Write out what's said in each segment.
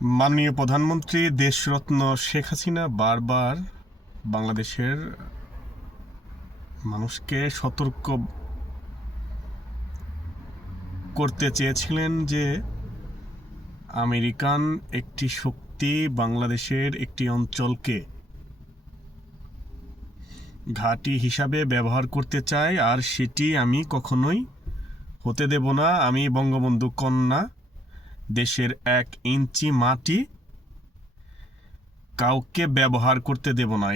মাননীয় প্রধানমন্ত্রী দেশরত্ন শেখ হাসিনা বারবার বাংলাদেশের মানুষকে সতর্ক করতে চেয়েছিলেন যে আমেরিকান একটি শক্তি বাংলাদেশের একটি অঞ্চলকে ঘাঁটি হিসাবে ব্যবহার করতে চায়, আর সেটি আমি কখনোই হতে দেব না। আমি বঙ্গবন্ধু কন্যা, দেশের 1 ইঞ্চি মাটি কাউকে ব্যবহার করতে দেব না।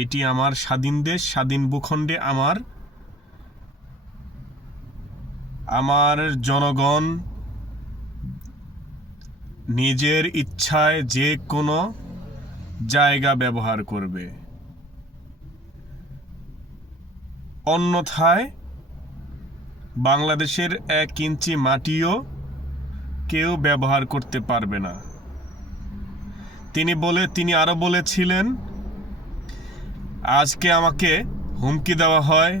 এটি আমার স্বাধীন দেশ, স্বাধীন ভূখণ্ডে আমার জনগণ নিজের ইচ্ছায় যে কোনো জায়গা ব্যবহার করবে, অন্যথায় বাংলাদেশের 1 ইঞ্চি মাটিও কেউ ব্যবহার করতে পারবে না। তিনি আরো বলেছিলেন, আজকে আমাকে হুমকি দেওয়া হয়,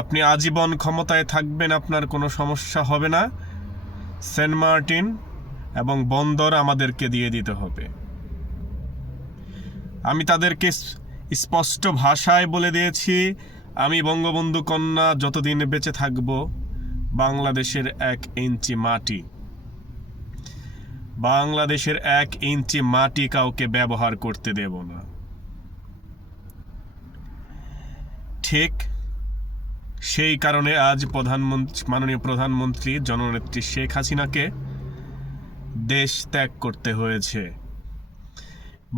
আপনি আজীবন ক্ষমতায় থাকবেন, আপনার কোনো সমস্যা হবে না, সেন্ট মার্টিন এবং বন্দর আমাদেরকে দিয়ে দিতে হবে। আমি তাদেরকে স্পষ্ট ভাষায় বলে দিয়েছি, আমি বঙ্গবন্ধু কন্যা যতদিন বেঁচে থাকব, বাংলাদেশের 1 ইঞ্চি মাটি কাউকে ব্যবহার করতে দেব না। ঠিক সেই কারণে আজ মাননীয় প্রধানমন্ত্রী জননেত্রী শেখ হাসিনাকে দেশ ত্যাগ করতে হয়েছে।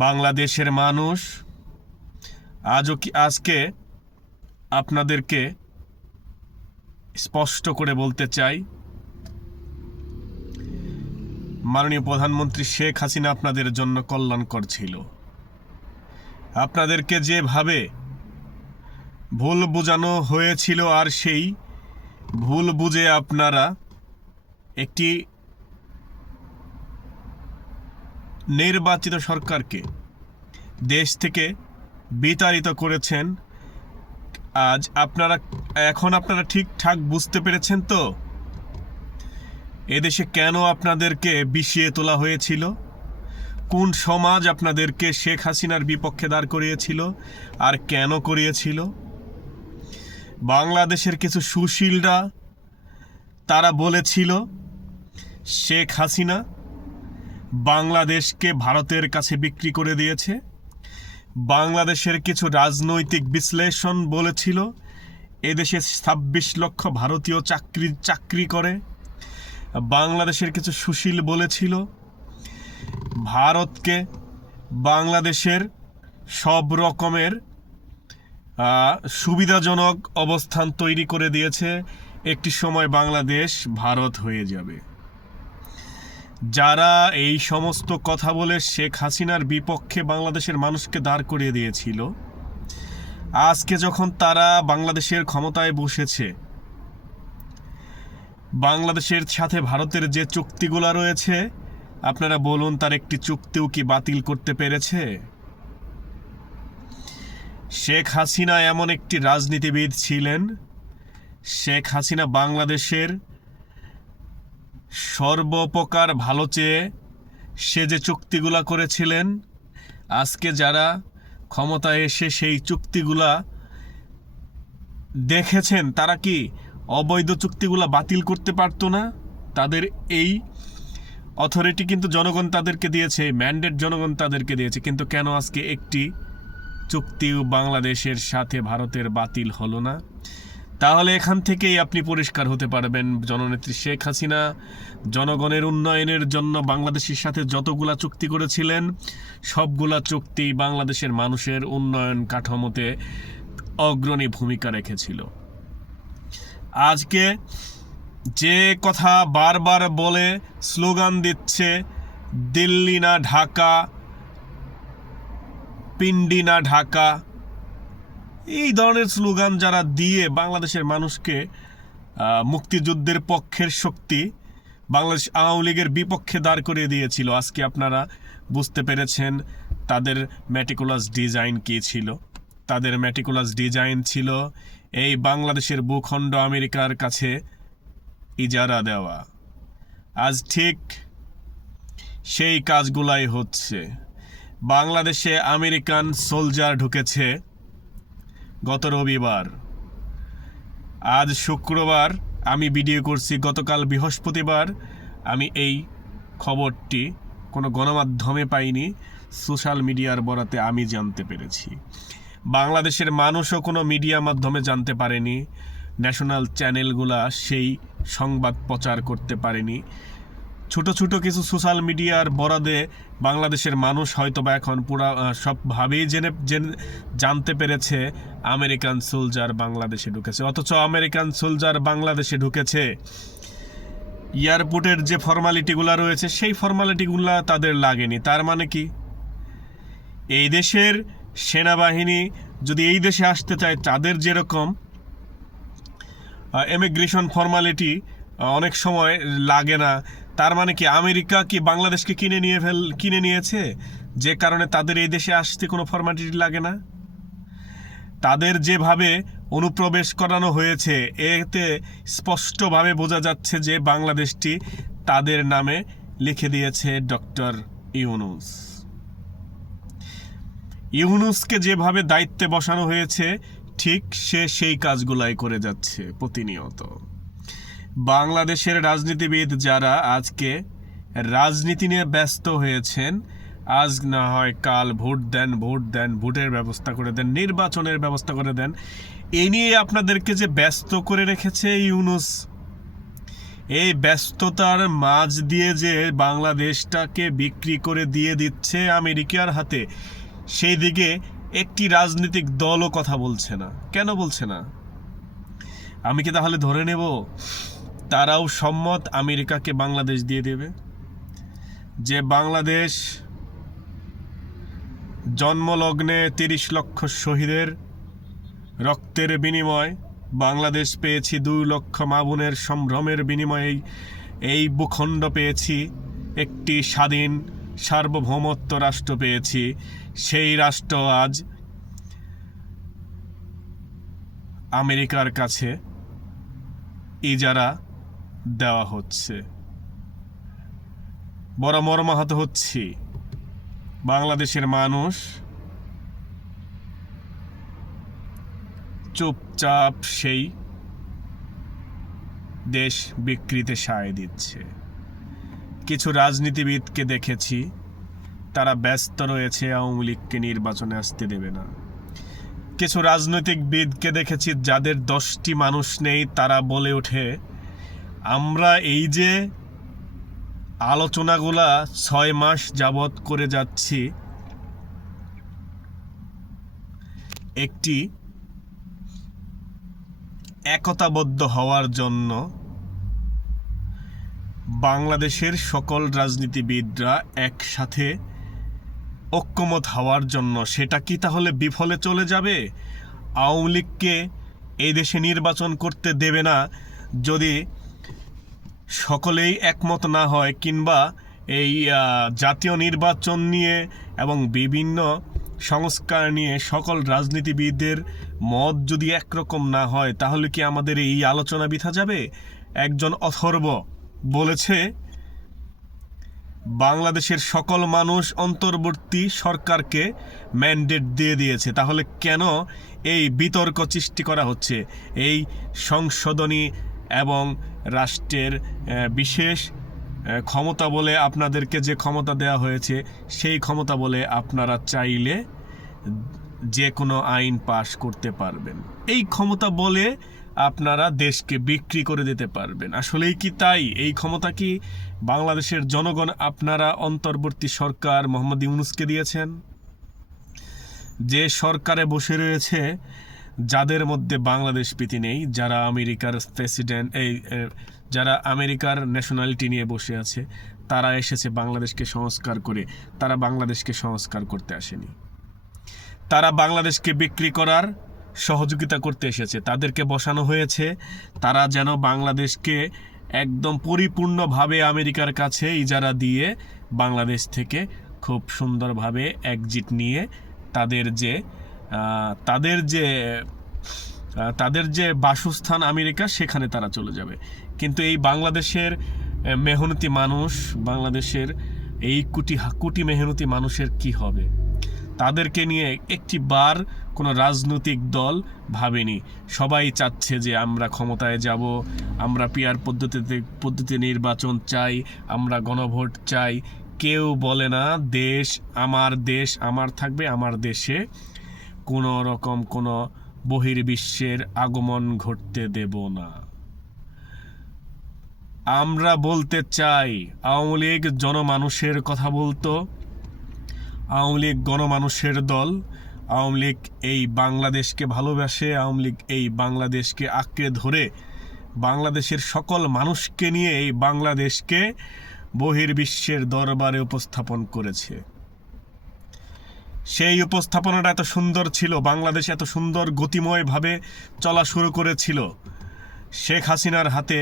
বাংলাদেশের মানুষ আজকে আপনাদেরকে স্পষ্ট করে বলতে চাই, মাননীয় প্রধানমন্ত্রী শেখ হাসিনা আপনাদের জন্য কল্যাণকর ছিল। আপনাদেরকে যেভাবে ভুল বোঝানো হয়েছিল, আর সেই ভুল বুঝে আপনারা একটি নির্বাচিত সরকারকে দেশ থেকে বিতাড়িত করেছেন। এখন আপনারা ঠিকঠাক বুঝতে পেরেছেন তো এদেশে কেন আপনাদেরকে বিষিয়ে তোলা হয়েছিল, কোন সমাজ আপনাদেরকে শেখ হাসিনার বিপক্ষে দাঁড় করিয়েছিল আর কেন করিয়েছিল। বাংলাদেশের কিছু সুশীলরা তারা বলেছিল শেখ হাসিনা বাংলাদেশকে ভারতের কাছে বিক্রি করে দিয়েছে। বাংলাদেশের কিছু রাজনৈতিক বিশ্লেষণ বলেছিল এদেশে 26 লক্ষ ভারতীয় চাকরি করে। বাংলাদেশের কিছু সুশীল বলেছিল ভারতকে বাংলাদেশের সব রকমের সুবিধাজনক অবস্থান তৈরি করে দিয়েছে, একটি সময় বাংলাদেশ ভারত হয়ে যাবে। যারা এই সমস্ত কথা বলে শেখ হাসিনার বিপক্ষে বাংলাদেশের মানুষকে দাঁড় করিয়ে দিয়েছিল, আজকে যখন তারা বাংলাদেশের ক্ষমতায় বসেছে, বাংলাদেশের সাথে ভারতের যে চুক্তিগুলো রয়েছে, আপনারা বলুন তার একটি চুক্তিও কি বাতিল করতে পেরেছে? শেখ হাসিনা এমন একটি রাজনীতিবিদ ছিলেন, শেখ হাসিনা বাংলাদেশের সর্বপ্রকার ভালো চেয়ে সে যে চুক্তিগুলা করেছিলেন, আজকে যারা ক্ষমতায় এসে সেই চুক্তিগুলা দেখেছেন, তারা কি অবৈধ চুক্তিগুলা বাতিল করতে পারতো না? তাদের এই অথরিটি কিন্তু জনগণ তাদেরকে দিয়েছে, ম্যান্ডেট জনগণ তাদেরকে দিয়েছে, কিন্তু কেন আজকে একটি চুক্তিও বাংলাদেশের সাথে ভারতের বাতিল হলো না? তাহলে এখান থেকেই আপনি পরিষ্কার হতে পারবেন, জননেত্রী শেখ হাসিনা জনগণের উন্নয়নের জন্য বাংলাদেশের সাথে যতগুলা চুক্তি করেছিলেন, সবগুলা চুক্তি বাংলাদেশের মানুষের উন্নয়ন কাঠামোতে অগ্রণী ভূমিকা রেখেছিল। আজকে যে কথা বারবার বলে স্লোগান দিচ্ছে, দিল্লি না ঢাকা, পিন্ডি না ঢাকা, এই ধরনের স্লোগান যারা দিয়ে বাংলাদেশের মানুষকে মুক্তিযুদ্ধের পক্ষের শক্তি বাংলাদেশ আওয়ামী লীগের বিপক্ষে দাঁড় করিয়ে দিয়েছিল, আজকে আপনারা বুঝতে পেরেছেন তাদের ম্যাটিকুলাস ডিজাইন কী ছিল। তাদের ম্যাটিকুলাস ডিজাইন ছিল এই বাংলাদেশের ভূখণ্ড আমেরিকার কাছে ইজারা দেওয়া। আজ ঠিক সেই কাজগুলাই হচ্ছে। বাংলাদেশে আমেরিকান সোলজার ঢুকেছে গত রবিবার। আজ শুক্রবার আমি ভিডিও করছি, গতকাল বৃহস্পতিবার আমি এই খবরটি কোনো গণমাধ্যমে পাইনি, সোশ্যাল মিডিয়ার বরাতে আমি জানতে পেরেছি। বাংলাদেশের মানুষও কোনো মিডিয়া মাধ্যমে জানতে পারেনি, ন্যাশনাল চ্যানেলগুলা সেই সংবাদ প্রচার করতে পারেনি। ছোট ছোট কিছু সোশ্যাল মিডিয়ার বরাদে বাংলাদেশের মানুষ হয়তো বা এখন পুরা সবভাবেই জানতে পেরেছে আমেরিকান সোলজার বাংলাদেশে ঢুকেছে। অথচ আমেরিকান সোলজার বাংলাদেশে ঢুকেছে, এয়ারপোর্টের যে ফর্মালিটিগুলো রয়েছে সেই ফর্মালিটিগুলো তাদের লাগেনি। তার মানে কি, এই দেশের সেনাবাহিনী যদি এই দেশে আসতে চায়, তাদের যেরকম ইমিগ্রেশন ফর্মালিটি অনেক সময় লাগে না, তার মানে কি আমেরিকা কি বাংলাদেশকে কিনে নিয়েছে, যে কারণে তাদের এই দেশে আসতে কোনো ফর্মালিটি লাগে না? তাদের যেভাবে অনুপ্রবেশ করানো হয়েছে, এতে স্পষ্টভাবে বোঝা যাচ্ছে যে বাংলাদেশটি তাদের নামে লিখে দিয়েছে ডক্টর ইউনূস। ইউনূসকে যেভাবে দায়িত্বে বসানো হয়েছে, ঠিক সে সেই কাজগুলাই করে যাচ্ছে প্রতিনিয়ত। বাংলাদেশের রাজনীতিবিদ যারা আজকে রাজনীতি নিয়ে ব্যস্ত হয়েছেন, আজ না হয় কাল ভোট দেন, ভোটের ব্যবস্থা করে দেন, নির্বাচনের ব্যবস্থা করে দেন, এই নিয়ে আপনাদেরকে যে ব্যস্ত করে রেখেছে ইউনূস, এই ব্যস্ততার মাঝ দিয়ে যে বাংলাদেশটাকে বিক্রি করে দিয়ে দিচ্ছে আমেরিকার হাতে, সেই দিকে একটি রাজনৈতিক দলও কথা বলছে না। কেন বলছে না? আমি কি তাহলে ধরে নেব তারাও সম্মত আমেরিকাকে বাংলাদেশ দিয়ে দেবে? যে বাংলাদেশ জন্মলগ্নে 30 লক্ষ শহীদের রক্তের বিনিময় বাংলাদেশ পেয়েছি, 2 লক্ষ মা বোনের সম্ভ্রমের বিনিময়ে এই ভূখণ্ড পেয়েছি, একটি স্বাধীন সার্বভৌমত্ব রাষ্ট্র পেয়েছি, সেই রাষ্ট্র আজ আমেরিকার কাছে ইজারা দেওয়া হচ্ছে। বড় মর্মাহত হচ্ছি। বাংলাদেশের মানুষ চুপচাপ সেই দেশ বিক্রিতে সায় দিচ্ছে। কিছু রাজনীতিবিদকে দেখেছি, তারা ব্যস্ত রয়েছে আওয়ামী লীগকে নির্বাচনে আসতে দেবে না। কিছু রাজনৈতিকবিদকে দেখেছি যাদের 10টি মানুষ নেই, তারা বলে ওঠে আমরা এই যে আলোচনাগুলা 6 মাস যাবৎ করে যাচ্ছি, একটি একতাবদ্ধ হওয়ার জন্য, বাংলাদেশের সকল রাজনীতিবিদরা একসাথে ঐক্যমত হওয়ার জন্য। সেটা কি তাহলে বিফলে চলে যাবে? আওয়ামী লীগকে এই দেশে নির্বাচন করতে দেবে না যদি সকলেই একমত না হয়, কিংবা এই জাতীয় নির্বাচন নিয়ে এবং বিভিন্ন সংস্কার নিয়ে সকল রাজনীতিবিদদের মত যদি একরকম না হয়, তাহলে কি আমাদের এই আলোচনা বৃথা যাবে? একজন অথর্ব বলেছে বাংলাদেশের সকল মানুষ অন্তর্বর্তী সরকারকে ম্যান্ডেট দিয়ে দিয়েছে, তাহলে কেন এই বিতর্ক সৃষ্টি করা হচ্ছে? এই সংশোধনী এবং রাষ্ট্রের বিশেষ ক্ষমতা বলে আপনাদেরকে যে ক্ষমতা দেওয়া হয়েছে, সেই ক্ষমতা বলে আপনারা চাইলে যে কোনো আইন পাশ করতে পারবেন। এই ক্ষমতা বলে আপনারা দেশকে বিক্রি করে দিতে পারবেন। আসলেই কি তাই? এই ক্ষমতা কি বাংলাদেশের জনগণ আপনারা অন্তর্বর্তী সরকার মোহাম্মদ ইউনূসকে দিয়েছেন? যে সরকারে বসে রয়েছে যাদের মধ্যে বাংলাদেশ প্রীতি নেই, যারা আমেরিকার প্রেসিডেন্ট, যারা আমেরিকার ন্যাশনালিটি নিয়ে বসে আছে, তারা এসেছে বাংলাদেশকে সংস্কার করে। তারা বাংলাদেশকে সংস্কার করতে আসেনি, তারা বাংলাদেশকে বিক্রি করার সহযোগিতা করতে এসেছে। তাদেরকে বসানো হয়েছে তারা যেন বাংলাদেশকে একদম পরিপূর্ণভাবে আমেরিকার কাছে ইজারা দিয়ে বাংলাদেশ থেকে খুব সুন্দরভাবে এক্সিট নিয়ে তাদের যে বাসস্থান আমেরিকা, সেখানে তারা চলে যাবে। কিন্তু এই বাংলাদেশের মেহনতি মানুষ, বাংলাদেশের এই কোটি মেহনতি মানুষের কি হবে? তাদেরকে নিয়ে একটি বার কোনো রাজনৈতিক দল ভাবেনি। সবাই চাচ্ছে যে আমরা ক্ষমতায় যাব, আমরা পিআর পদ্ধতিতে নির্বাচন চাই, আমরা গণভোট চাই। কেউ বলে না দেশ আমার থাকবে, আমার দেশে কোনো রকম কোনো বহির্বিশ্বের আগমন ঘটতে দেব না। আমরা বলতে চাই, আওয়ামী লীগ জনমানুষের কথা বলতো, আওয়ামী লীগ গণমানুষের দল, আওয়ামী লীগ এই বাংলাদেশকে ভালোবাসে, আওয়ামী লীগ এই বাংলাদেশকে আঁকড়ে ধরে বাংলাদেশের সকল মানুষকে নিয়ে এই বাংলাদেশকে বহির্বিশ্বের দরবারে উপস্থাপন করেছে। সেই উপস্থাপনাটা এত সুন্দর ছিল, বাংলাদেশ এত সুন্দর গতিময়ভাবে চলা শুরু করেছিল। শেখ হাসিনার হাতে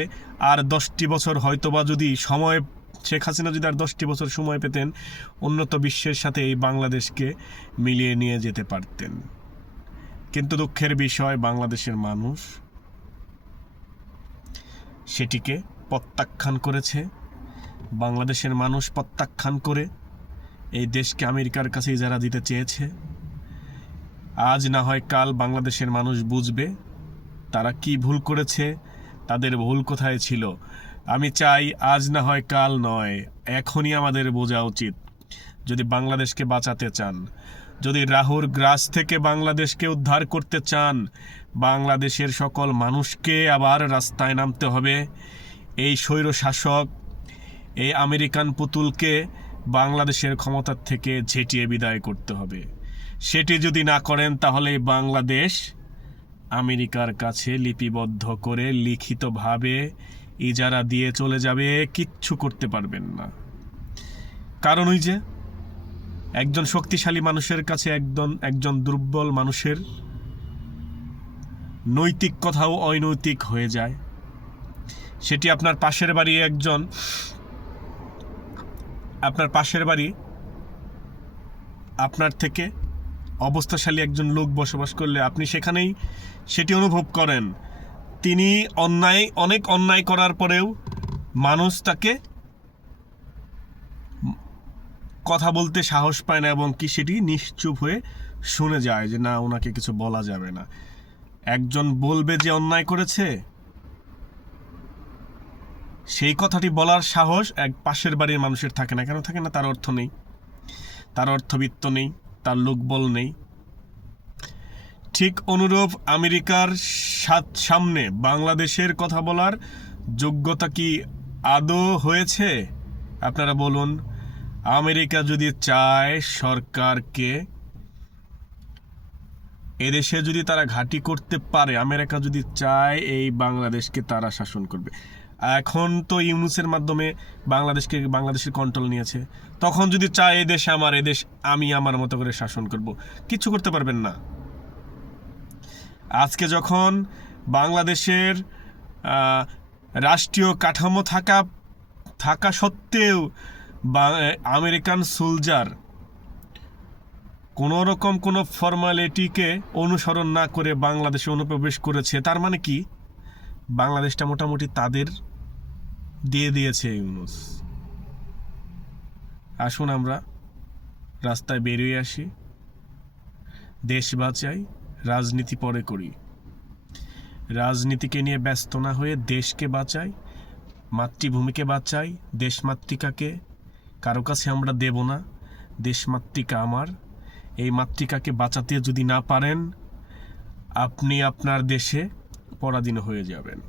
আর 10টি বছর হয়তোবা যদি সময়, শেখ হাসিনা যদি আর 10টি বছর সময় পেতেন, উন্নত বিশ্বের সাথে এই বাংলাদেশকে মিলিয়ে নিয়ে যেতে পারতেন। কিন্তু দুঃখের বিষয়, বাংলাদেশের মানুষ সেটিকে প্রত্যাখ্যান করেছে। বাংলাদেশের মানুষ প্রত্যাখ্যান করে এই দেশকে আমেরিকার কাছে ইজারা দিতে চেয়েছে। আজ না হয় কাল বাংলাদেশের মানুষ বুঝবে তারা কি ভুল করেছে, তাদের ভুল কোথায় ছিল। আমি চাই আজ না হয় কাল নয়, এখনই আমাদের বোঝা উচিত। যদি বাংলাদেশকে বাঁচাতে চান, যদি রাহুর গ্রাস থেকে বাংলাদেশকে উদ্ধার করতে চান, বাংলাদেশের সকল মানুষকে আবার রাস্তায় নামতে হবে। এই স্বৈরশাসক, এই আমেরিকান পুতুলকে বাংলাদেশের ক্ষমতার থেকে ঝেঁটিয়ে বিদায় করতে হবে। সেটি যদি না করেন, তাহলে বাংলাদেশ আমেরিকার কাছে লিপিবদ্ধ করে লিখিতভাবে ইজারা দিয়ে চলে যাবে, কিচ্ছু করতে পারবেন না। কারণ ওই যে একজন শক্তিশালী মানুষের কাছে একজন দুর্বল মানুষের নৈতিক কথাও অনৈতিক হয়ে যায়। সেটি আপনার পাশের বাড়ি আপনার থেকে অবস্থাশালী একজন লোক বসবাস করলে আপনি সেখানেই সেটি অনুভব করেন। তিনি অনেক অন্যায় করার পরেও মানুষ তাকে কথা বলতে সাহস পায় না, এবং কি সেটি নিশ্চুপ হয়ে শুনে যায় যে না, ওনাকে কিছু বলা যাবে না। একজন বলবে যে অন্যায় করেছে, সেই কথাটি বলার সাহস এক পাশের বাড়ির মানুষের থাকে না। কেন থাকে না? তার অর্থ নেই, তার অর্থবিত্ত নেই, তার লোকবল নেই। ঠিক অনুরূপ আমেরিকার সামনে বাংলাদেশের কথা বলার যোগ্যতা কি আদৌ হয়েছে? আপনারা বলুন। আমেরিকা যদি চায় সরকারকে, এদেশে যদি তারা ঘাঁটি করতে পারে, আমেরিকা যদি চায় এই বাংলাদেশকে তারা শাসন করবে। এখন তো ইউনূসের মাধ্যমে বাংলাদেশের কন্ট্রোল নিয়েছে। তখন যদি চায় এই দেশ আমি আমার মতো করে শাসন করব, কিচ্ছু করতে পারবেন না। আজকে যখন বাংলাদেশের রাষ্ট্রীয় কাঠামো থাকা সত্ত্বেও আমেরিকান সোলজার কোনো রকম কোনো ফর্মালিটিকে অনুসরণ না করে বাংলাদেশে অনুপ্রবেশ করেছে, তার মানে কি বাংলাদেশটা মোটামুটি তাদের দিয়ে দিয়েছে ইউনূস। আসুন আমরা রাস্তায় বেরিয়ে আসি, দেশ বাঁচাই, রাজনীতি পরে করি। রাজনীতিকে নিয়ে ব্যস্ত না হয়ে দেশকে বাঁচাই, মাতৃভূমিকে বাঁচাই, দেশমাতৃকাকে কারো কাছে আমরা দেব না। দেশমাতৃকা আমার, এই মাতৃকাকে বাঁচাতে যদি না পারেন, আপনি আপনার দেশে পরাধীন হয়ে যাবেন।